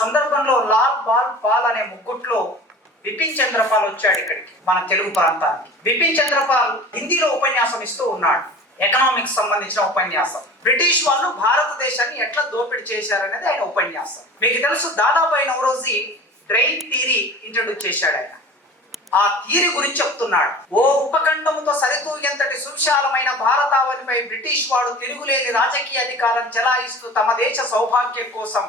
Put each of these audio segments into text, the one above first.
సందర్భంలో Lal ball Paul అనే ముగ్గుట్లో బిపిన్ చంద్రపాల్ వచ్చాడు ఇక్కడికి, మన తెలుగు ప్రాంతానికి. బిపిన్ చంద్రపాల్ హిందీలో ఉపన్యాసం ఇస్తూ ఉన్నాడు, ఎకనామిక్స్ సంబంధించిన ఉపన్యాసం. బ్రిటిష్ వాళ్ళు భారతదేశాన్ని ఎట్లా దోపిడీ చేశారనేది ఆయన ఉపన్యాసం. మీకు తెలుసు, Dadabhai Naoroji drain theory introduce చేశాడు ఆయన. ఆ థియరీ గురించి చెప్తున్నాడు. ఓ ఉపఖండముతో సరితూగెంతటి సువిశాలమైన భారతావనిపై బ్రిటిష్ వాడు తిరుగులేని రాజకీయ అధికారం చెలాయిస్తూ తమ దేశ సౌభాగ్యం కోసం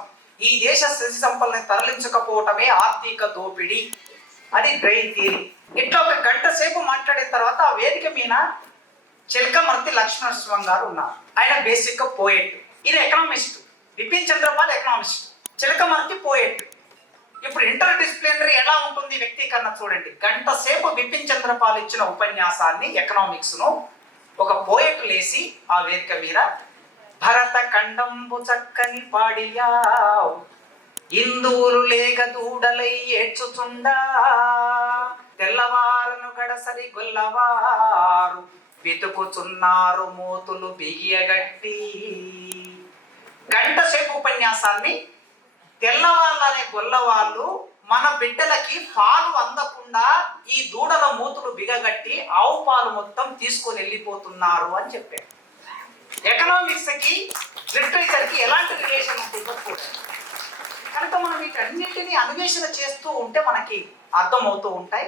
ఈ దేశ స్థితి సంపదని తరలించకపోవటమే ఆర్థిక దోపిడీ. అది డ్రైన్ థియరీ. ఇట్లా ఒక గంట సేపు మాట్లాడిన తర్వాత ఆ వేదిక మీద చిలకమర్తి లక్ష్మణస్వామి గారు ఉన్నారు. ఆయన బేసిక్ గా పోయెట్, ఈయన economist. Bipin Chanderpaul economist, Chilakamarthi poet. ఇప్పుడు ఇంటర్ డిసిప్లినరీ ఎలా ఉంటుంది వ్యక్తీకరణ చూడండి. గంట సేపు బిపిన్ చంద్రపాల్ ఇచ్చిన ఉపన్యాసాన్ని ఎకనామిక్స్ ను ఒక పోయెట్ లేసి ఆ వేదిక మీద భరత ఖండంబు చక్కని పాడియావు, ఇందూరు లేగ దూడలై ఏడ్చుచుండా, తెల్లవారును గడసరి గొల్లవారు వెతుకుచున్నారు మూతులు బిగియగట్టి. గంట సేపు ఉపన్యాసాన్ని తెల్లవాళ్ళనే గొల్లవాళ్ళు మన బిడ్డలకి పాలు అందకుండా ఈ దూడల మూతులు బిగగట్టి ఆవు పాలు మొత్తం తీసుకొని వెళ్ళిపోతున్నారు అని చెప్పారు. ఎకనామిక్స్ కి లిటరేచర్ కి ఎలాంటి రిలేషన్ ఉంటుందో చూడండి. కనుక మనం వీటన్నిటిని అన్వేషణ చేస్తూ ఉంటే మనకి అర్థమవుతూ ఉంటాయి.